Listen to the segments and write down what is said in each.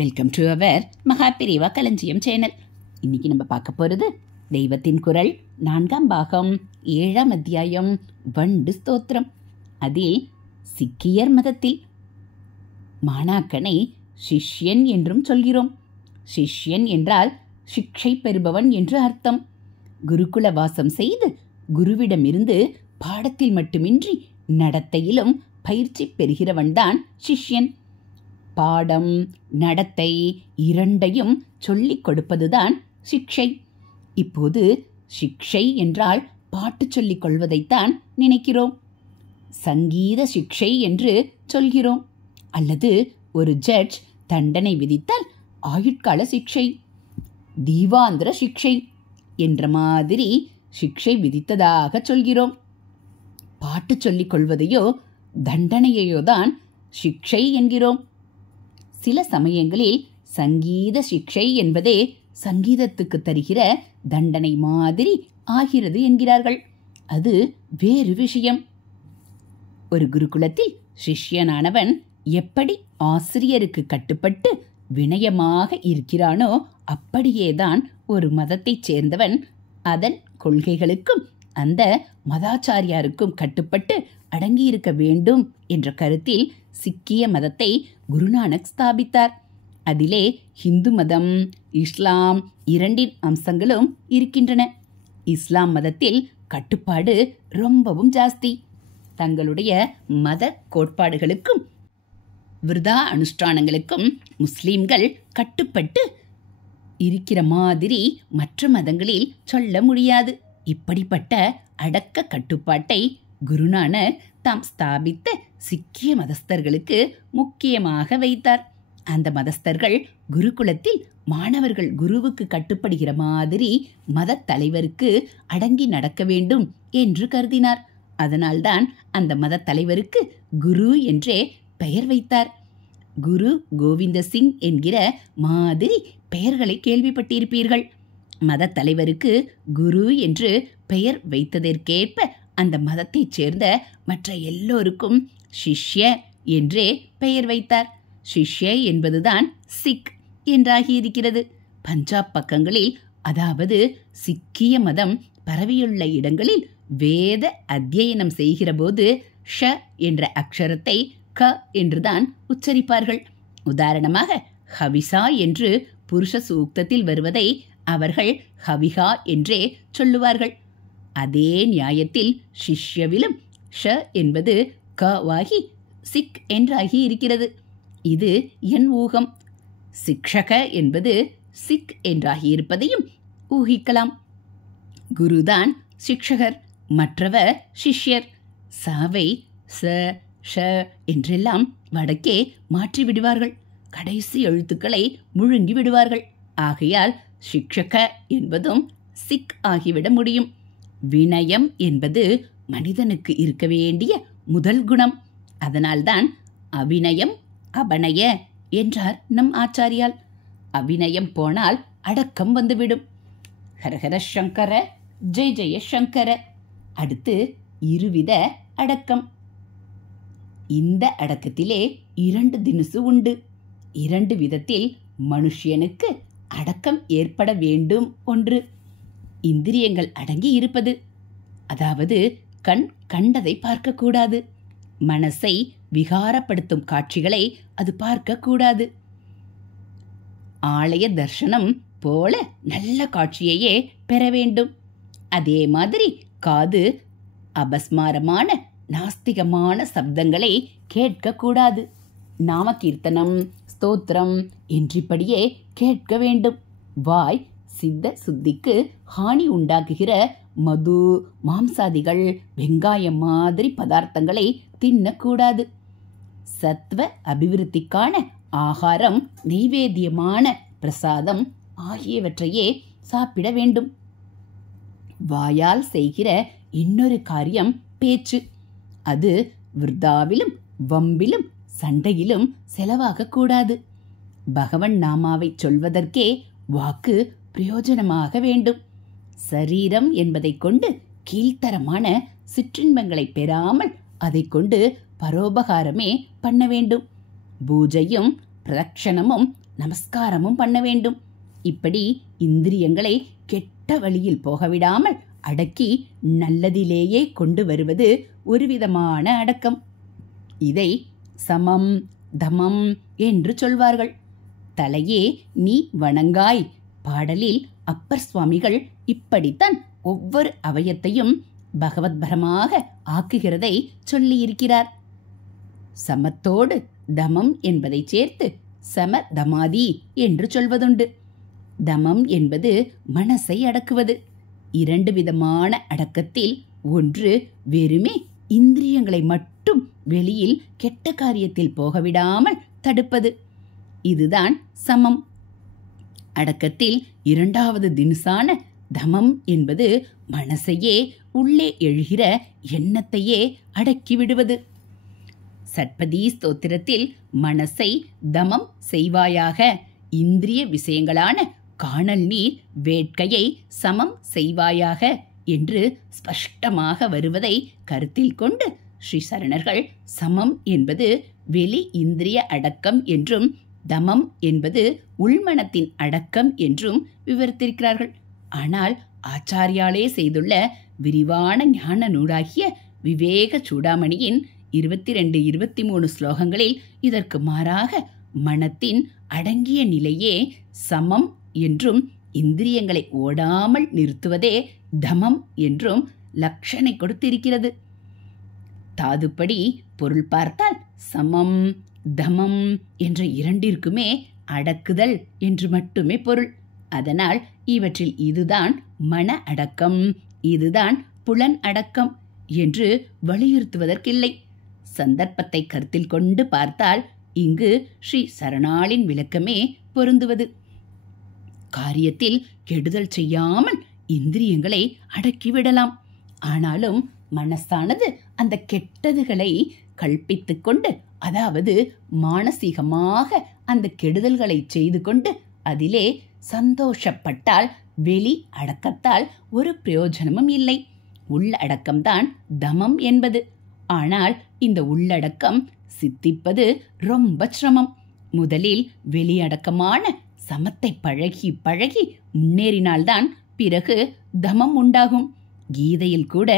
Welcome to our Mahaperiyava களஞ்சியம் channel. இன்னைக்கு நம்ம பார்க்க போகிறது தெய்வத்தின் குரல் 4ஆம் பாகம் 7ஆம் அத்தியாயம் வண்டு ஸ்தோத்திரம். அதில் சிக்கியர் மதத்தில் மாணாக்கனை சிஷ்யன் என்றும் சொல்கிறோம். சிஷ்யன் என்றால் சிக்ஷை பெறுபவன் என்று அர்த்தம். குருகுல வாசம் செய்து குருவிடமிருந்து பாடத்தில் மட்டுமின்றி நடத்தையிலும் பயிற்சி பெறுகிறவன்தான் சிஷ்யன். பாடம் நடத்தை இரண்டையும் சொல்லிக் கொடுப்பதுதான் சிக்ஷை. இப்போது சிக்ஷை என்றால் பாட்டு சொல்லிக் கொள்வதைத்தான் நினைக்கிறோம். சங்கீத சிக்ஷை என்று சொல்கிறோம். அல்லது ஒரு ஜட்ஜ் தண்டனை விதித்தால் ஆயுட்கால சிக்ஷை, தீவாந்திர சிக்ஷை என்ற மாதிரி சிக்ஷை விதித்ததாக சொல்கிறோம். பாட்டு சொல்லிக் கொள்வதையோ தண்டனையையோ தான் சிக்ஷை என்கிறோம். சில சமயங்களில் சங்கீத சிக்ஷை என்பதே சங்கீதத்துக்கு தருகிற தண்டனை மாதிரி ஆகிறது என்கிறார்கள். அது வேறு விஷயம். ஒரு குருகுலத்தில் சிஷ்யனானவன் எப்படி ஆசிரியருக்கு கட்டுப்பட்டு வினயமாக இருக்கிறானோ அப்படியேதான் ஒரு மதத்தைச் சேர்ந்தவன் அதன் கொள்கைகளுக்கும் அந்த மதாச்சாரியாருக்கும் கட்டுப்பட்டு அடங்கியிருக்க வேண்டும் என்ற கருத்தில் சிக்கிய மதத்தை குருநானக் ஸ்தாபித்தார். அதிலே ஹிந்து மதம், இஸ்லாம் இரண்டின் அம்சங்களும் இருக்கின்றன. இஸ்லாம் மதத்தில் கட்டுப்பாடு ரொம்பவும் ஜாஸ்தி. தங்களுடைய மத கோட்பாடுகளுக்கும் விரதா அனுஷ்டானங்களுக்கும் முஸ்லிம்கள் கட்டுப்பட்டு இருக்கிற மாதிரி மற்ற மதங்களில் சொல்ல முடியாது. இப்படிப்பட்ட அடக்க கட்டுப்பாட்டை குருநானக் தாம் ஸ்தாபித்த சிக்கிய மதஸ்தர்களுக்கு முக்கியமாக வைத்தார். அந்த மதஸ்தர்கள் குருகுலத்தில் மாணவர்கள் குருவுக்கு கட்டுப்படுகிற மாதிரி மத தலைவருக்கு அடங்கி நடக்க வேண்டும் என்று கருதினார். அதனால்தான் அந்த மத தலைவருக்கு குரு என்றே பெயர் வைத்தார். குரு கோவிந்த சிங் என்கிற மாதிரி பெயர்களை கேள்விப்பட்டிருப்பீர்கள். மத தலைவருக்கு குரு என்று பெயர் வைத்ததற்கேற்ப அந்த மதத்தைச் சேர்ந்த மற்ற எல்லோருக்கும் சிஷ்ய என்றே பெயர் வைத்தார். சிஷ்ய என்பதுதான் சிக் என்றாகியிருக்கிறது. பஞ்சாப் பக்கங்களில், அதாவது சிக்கிய மதம் பரவியுள்ள இடங்களில் வேத அத்தியனம் செய்கிற போது ஷ என்ற அக்ஷரத்தை க என்றுதான் உச்சரிப்பார்கள். உதாரணமாக ஹவிசா என்று புருஷ சூக்தத்தில் வருவதை அவர்கள் ஹவிகா என்றே சொல்லுவார்கள். அதே நியாயத்தில் சிஷ்யவிலும் ஷ என்பது கவாகி சிக் என்றாகி இருக்கிறது. இது என் ஊகம். சிக்ஷக என்பது சிக் என்றாகி இருப்பதையும் ஊகிக்கலாம். குருதான் சிக்ஷகர், மற்றவர் சிஷ்யர். சாவை ச ஷ என்றெல்லாம் வடக்கே மாற்றி விடுவார்கள். கடைசி எழுத்துக்களை முழுங்கி விடுவார்கள். ஆகையால் சிக்ஷக என்பதும் சிக் ஆகிவிட முடியும். வினயம் என்பது மனிதனுக்கு இருக்க வேண்டிய முதல் குணம். அதனால்தான் அவிநயம் அபநய என்றார் நம் ஆச்சாரியால். அவிநயம் போனால் அடக்கம் வந்துவிடும். ஹரஹர சங்கர ஜெய ஜெய சங்கர. அடுத்து இருவித அடக்கம். இந்த அடக்கத்திலே 2 தினுசு உண்டு. 2 விதத்தில் மனுஷனுக்கு அடக்கம் ஏற்பட வேண்டும். ஒன்று, இந்திரியங்கள் அடங்கி இருப்பது, அதாவது கண் கண்டதை பார்க்கக்கூடாது. மனசை விகாரப்படுத்தும் காட்சிகளை அது பார்க்கக்கூடாது. ஆலய தர்சனம் போல நல்ல காட்சியையே பெற வேண்டும். அதே மாதிரி காது அபஸ்மாரமான நாஸ்திகமான சப்தங்களை கேட்கக்கூடாது. நாம கீர்த்தனம் ஸ்தோத்திரம் என்றிப்படியே கேட்க வேண்டும். வாய் சித்த சுத்திக்கு ஹானி உண்டாக்குகிற மது மாம்சாதிகள் வெங்காயம் மாதிரி பதார்த்தங்களை தின்னக்கூடாது. சத்வ அபிவிருத்திக்கான ஆகாரம், நைவேத்தியமான பிரசாதம் ஆகியவற்றையே சாப்பிட வேண்டும். வாயால் செய்கிற இன்னொரு காரியம் பேச்சு. அது விருதாவிலும் வம்பிலும் சண்டையிலும் செலவாகக்கூடாது. பகவன் நாமாவை சொல்வதற்கே வாக்கு பிரயோஜனமாக வேண்டும். சரீரம் என்பதை கொண்டு கீழ்த்தரமான சிற்றின்பங்களை பெறாமல் அதை கொண்டு பரோபகாரமே பண்ண வேண்டும். பூஜையும் பிரதட்சணமும் நமஸ்காரமும் பண்ண வேண்டும். இப்படி இந்திரியங்களை கெட்ட வழியில் போகவிடாமல் அடக்கி நல்லதிலேயே கொண்டு வருவது ஒரு விதமான அடக்கம். இதை சமம் தமம் என்று சொல்வார்கள். தலையே நீ வணங்காய் பாடலில் அப்பர் சுவாமிகள் இப்படித்தான் ஒவ்வொரு அவயத்தையும் பகவத்பரமாக ஆக்குகிறதை சொல்லியிருக்கிறார். சமத்தோடு தமம் என்பதை சேர்த்து சம தமாதி என்று சொல்வதுண்டு. தமம் என்பது மனசை அடக்குவது. இரண்டு விதமான அடக்கத்தில் ஒன்று வெறுமே இந்திரியங்களை மட்டும் வெளியில் கெட்ட காரியத்தில் போகவிடாமல் தடுப்பது. இதுதான் சமம். அடக்கத்தில் இரண்டாவது தினுசான தமம் என்பது மனசையே உள்ளே எழுகிற எண்ணத்தையே அடக்கிவிடுவது. சட்பதி ஸ்தோத்திரத்தில் மனசை தமம் செய்வாயாக, இந்திரிய விஷயங்களான காணல் நீர் வேட்கையை சமம் செய்வாயாக என்று ஸ்பஷ்டமாக வருவதை கருத்தில் கொண்டு ஸ்ரீ சரணர்கள் சமம் என்பது வெளி இந்திரிய அடக்கம் என்றும் தமம் என்பது உள்மனத்தின் அடக்கம் என்றும் விவரித்திருக்கிறார்கள். ஆனால் ஆச்சாரியாலே செய்துள்ள விரிவான ஞான நூலாகிய விவேக சூடாமணியின் 22, 23 ஸ்லோகங்களில் இதற்கு மாறாக மனத்தின் அடங்கிய நிலையே சமம் என்றும் இந்திரியங்களை ஓடாமல் நிறுத்துவதே தமம் என்றும் லட்சணை கொடுத்திருக்கிறது. தாதுப்படி பொருள் பார்த்தால் சமம் தமம் என்ற இரண்டிற்குமே அடக்குதல் என்று மட்டுமே பொருள். அதனால் இவற்றில் இதுதான் மன அடக்கம், இதுதான் புலன் அடக்கம் என்று வலியுறுத்துவதற்கில்லை. சந்தர்ப்பத்தை கருத்தில் கொண்டு பார்த்தால் இங்கு ஸ்ரீ சரணாளின் விளக்கமே பொருந்துவது. காரியத்தில் கெடுதல் செய்யாமல் இந்திரியங்களை அடக்கிவிடலாம். ஆனாலும் மனசானது அந்த கெட்டதுகளை கல்பித்துக் கொண்டு, அதாவது மானசீகமாக அந்த கெடுதல்களை செய்து கொண்டு அதிலே சந்தோஷப்பட்டால் வெளி அடக்கத்தால் ஒரு பிரயோஜனமும் இல்லை. உள்ளடக்கம்தான் தமம் என்பது. ஆனால் இந்த உள்ளடக்கம் சித்திப்பது ரொம்ப சிரமம். முதலில் வெளியடக்கமான சமத்தை பழகி பழகி முன்னேறினால்தான் பிறகு தமம் உண்டாகும். கீதையில் கூட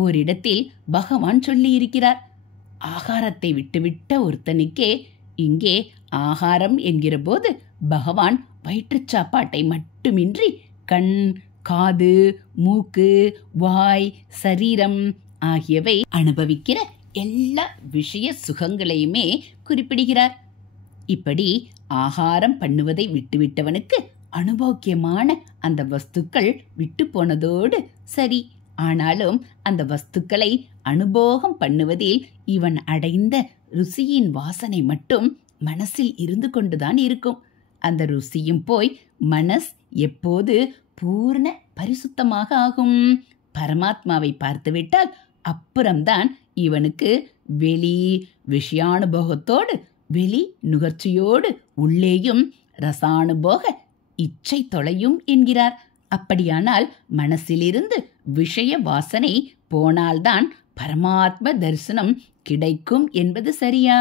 ஓரிடத்தில் பகவான் சொல்லி இருக்கிறார், ஆகாரத்தை விட்டுவிட்ட ஒருத்தனுக்கே. இங்கே ஆகாரம் என்கிற போது பகவான் வயிற்றுச் சாப்பாட்டை மட்டுமின்றி கண், காது, மூக்கு, வாய், சரீரம் ஆகியவை அனுபவிக்கிற எல்லா விஷய சுகங்களையுமே குறிப்பிடுகிறார். இப்படி ஆகாரம் பண்ணுவதை விட்டுவிட்டவனுக்கு அனுபோக்கியமான அந்த வஸ்துக்கள் விட்டு போனதோடு சரி. ஆனாலும் அந்த வஸ்துக்களை அனுபோகம் பண்ணுவதில் இவன் அடைந்த ருசியின் வாசனை மட்டும் மனசில் இருந்து கொண்டுதான் இருக்கும். அந்த ருசியும் போய் மனஸ் எப்போது பூர்ண பரிசுத்தமாக ஆகும்? பரமாத்மாவை பார்த்துவிட்டால் அப்புறம்தான் இவனுக்கு வெளி விஷயானுபோகத்தோடு வெளி நுகர்ச்சியோடு உள்ளேயும் ரசானுபோக இச்சை தொலையும் என்கிறார். அப்படியானால் மனசிலிருந்து விஷய வாசனை போனால்தான் பரமாத்ம தரிசனம் கிடைக்கும் என்பது சரியா?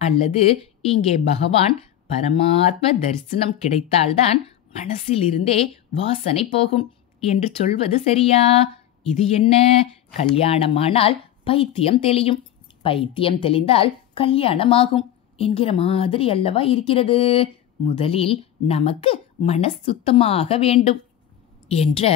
அல்லது இங்கே பகவான் பரமாத்ம தரிசனம் கிடைத்தால்தான் மனசிலிருந்தே வாசனை போகும் என்று சொல்வது சரியா? இது என்ன? கல்யாணமானால் பைத்தியம் தெளியும், பைத்தியம் தெளிந்தால் கல்யாணமாகும் என்கிற மாதிரி அல்லவா இருக்கிறது. முதலில் நமக்கு மனசு சுத்தமாக வேண்டும் என்ற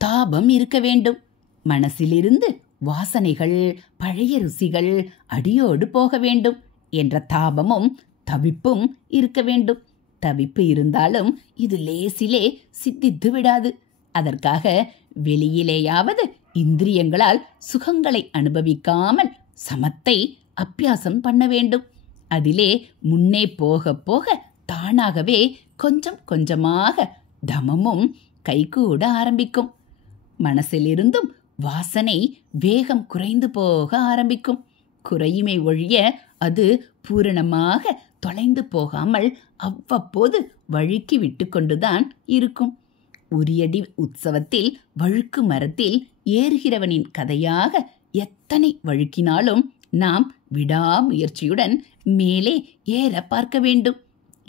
தாபம் இருக்க வேண்டும். மனசிலிருந்து வாசனைகள், பழைய ருசிகள் அடியோடு போக வேண்டும் என்ற தாபமும் தவிப்பும் இருக்க வேண்டும். தவிப்பு இருந்தாலும் இது லேசிலே சித்தித்து விடாது. அதற்காக வெளியிலேயாவது இந்திரியங்களால் சுகங்களை அனுபவிக்காமல் சமத்தை அபியாசம் பண்ண வேண்டும். அதிலே முன்னே போக போக தானாகவே கொஞ்சம் கொஞ்சமாக தமமும் கைகூட ஆரம்பிக்கும். மனசிலிருந்தும் வாசனை வேகம் குறைந்து போக ஆரம்பிக்கும். குறையுமை ஒழிய அது பூரணமாக தொலைந்து போகாமல் அவ்வப்போது வழுக்கி விட்டு கொண்டுதான் இருக்கும். உரியடி உற்சவத்தில் வழுக்கு மரத்தில் ஏறுகிறவனின் கதையாக எத்தனை வழுக்கினாலும் நாம் விடாமுயற்சியுடன் மேலே ஏற பார்க்க வேண்டும்.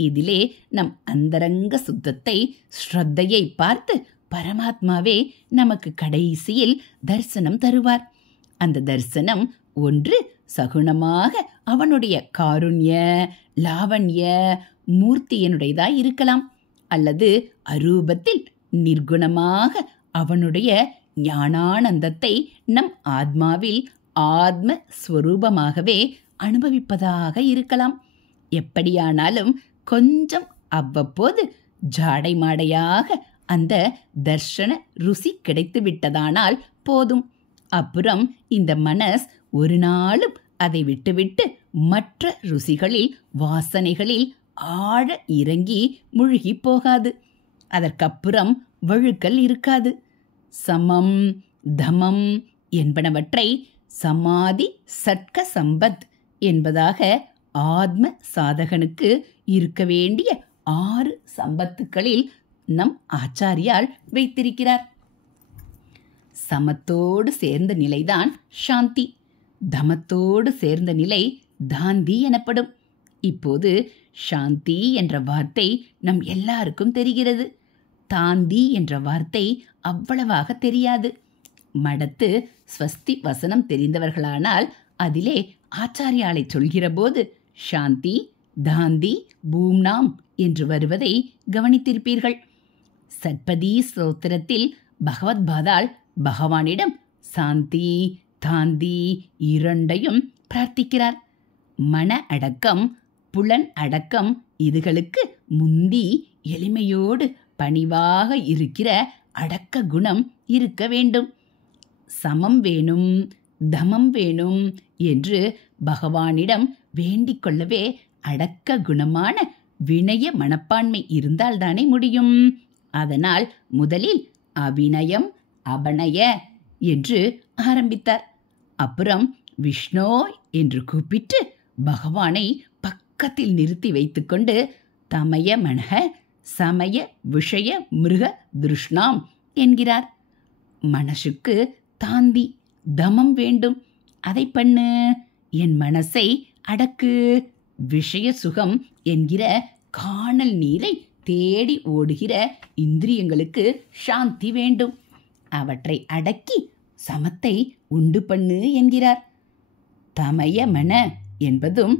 இதிலே நம் அந்தரங்க சுத்தத்தை, ஸ்ரத்தையை பார்த்து பரமாத்மாவே நமக்கு கடைசியில் தரிசனம் தருவார். அந்த தரிசனம் ஒன்று சகுணமாக அவனுடைய காருண்ய லாவண்ய மூர்த்தியினுடையதாய் இருக்கலாம், அல்லது அரூபத்தில் நிர்குணமாக அவனுடைய ஞானானந்தத்தை நம் ஆத்மாவில் ஆத்ம ஸ்வரூபமாகவே அனுபவிப்பதாக இருக்கலாம். எப்படியானாலும் கொஞ்சம் அவ்வப்போது ஜாடை மாடையாக அந்த தர்ஷன ருசி கிடைத்து விட்டதானால் போதும். அப்புறம் இந்த மனஸ் ஒரு நாளும் அதை விட்டுவிட்டு மற்ற ருசிகளில் வாசனைகளில் ஆழ இறங்கி முழுகி போகாது. அதற்கப்புறம் வழுக்கல் இருக்காது. சமம் தமம் என்பனவற்றை சமாதி சட்க சம்பத் என்பதாக ஆத்ம சாதகனுக்கு இருக்க வேண்டிய 6 சம்பத்துக்களில் நம் ஆச்சாரியால் வைத்திருக்கிறார். சமத்தோடு சேர்ந்த நிலைதான் சாந்தி, தமத்தோடு சேர்ந்த நிலை தாந்தி எனப்படும். இப்போது சாந்தி என்ற வார்த்தை நம் எல்லாருக்கும் தெரிகிறது. தாந்தி என்ற வார்த்தை அவ்வளவாக தெரியாது. மடத்து ஸ்வஸ்தி வசனம் தெரிந்தவர்களானால் அதிலே ஆச்சாரியாலை சொல்கிற போது சாந்தி தாந்தி பூம்னாம் என்று வருவதை கவனித்திருப்பீர்கள். சட்பதி ஸ்தோத்திரத்தில் பகவத்பாதால் பகவானிடம் சாந்தி தாந்தி இரண்டையும் பிரார்த்திக்கிறார். மன அடக்கம் புலன் அடக்கம் இதுகளுக்கு முந்தி எளிமையோடு பணிவாக இருக்கிற அடக்க குணம் இருக்க வேண்டும். சமம் வேணும் தமம் வேணும் என்று பகவானிடம் வேண்டிக் கொள்ளவே அடக்க குணமான வினய மனப்பான்மை இருந்தால்தானே முடியும். அதனால் முதலில் அபிநயம் அபநய என்று ஆரம்பித்தார். அப்புறம் விஷ்ணோ என்று கூப்பிட்டு பகவானை பக்கத்தில் நிறுத்தி வைத்துக்கொண்டு தமய மனக சமய விஷய மிருக திருஷ்ணாம் என்கிறார். மனசுக்கு தாந்தி தமம் வேண்டும். அதை பண்ணு, என் மனசை அடக்கு. விஷய சுகம் என்கிற காணல் நீரை தேடி ஓடுகிற இந்திரியங்களுக்கு சாந்தி வேண்டும். அவற்றை அடக்கி சமத்தை உண்டு பண்ணு என்கிறார். தமய மன என்பதும்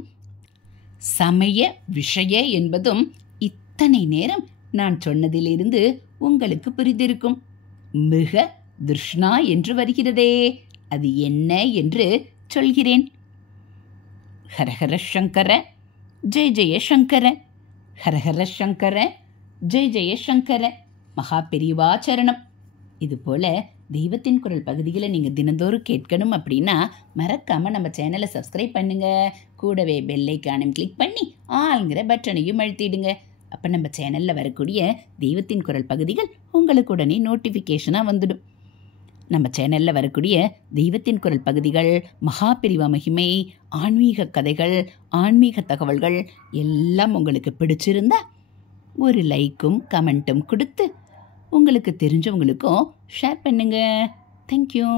சமய விஷய என்பதும் இத்தனை நேரம் நான் சொன்னதிலிருந்து உங்களுக்கு புரிந்திருக்கும். மிருக திருஷ்ணா என்று வருகிறதே, அது என்ன என்று சொல்கிறேன். ஹரஹர சங்கர ஜெய ஜெய சங்கர, ஹரஹர சங்கர ஜெய ஜெய சங்கர. மகா பெரியவா சரணம். இதுபோல் தெய்வத்தின் குரல் பகுதிகளை நீங்கள் தினந்தோறும் கேட்கணும் அப்படின்னா மறக்காமல் நம்ம சேனலை சப்ஸ்கிரைப் பண்ணுங்கள். கூடவே பெல்லைக்கானும் கிளிக் பண்ணி ஆளுங்கிற பட்டனையும் அழுத்திடுங்க. அப்போ நம்ம சேனலில் வரக்கூடிய தெய்வத்தின் குரல் பகுதிகள் உங்களுக்கு உடனே நோட்டிஃபிகேஷனாக வந்துடும். நம்ம சேனலில் வரக்கூடிய தெய்வத்தின் குரல் பகுதிகள், மகா பெரிவா மகிமை, ஆன்மீக கதைகள், ஆன்மீக தகவல்கள் எல்லாம் உங்களுக்கு பிடிச்சிருந்தா ஒரு லைக்கும் கமெண்ட்டும் கொடுத்து உங்களுக்கு தெரிஞ்சவங்களுக்கும் ஷேர் பண்ணுங்க. தேங்க்யூ.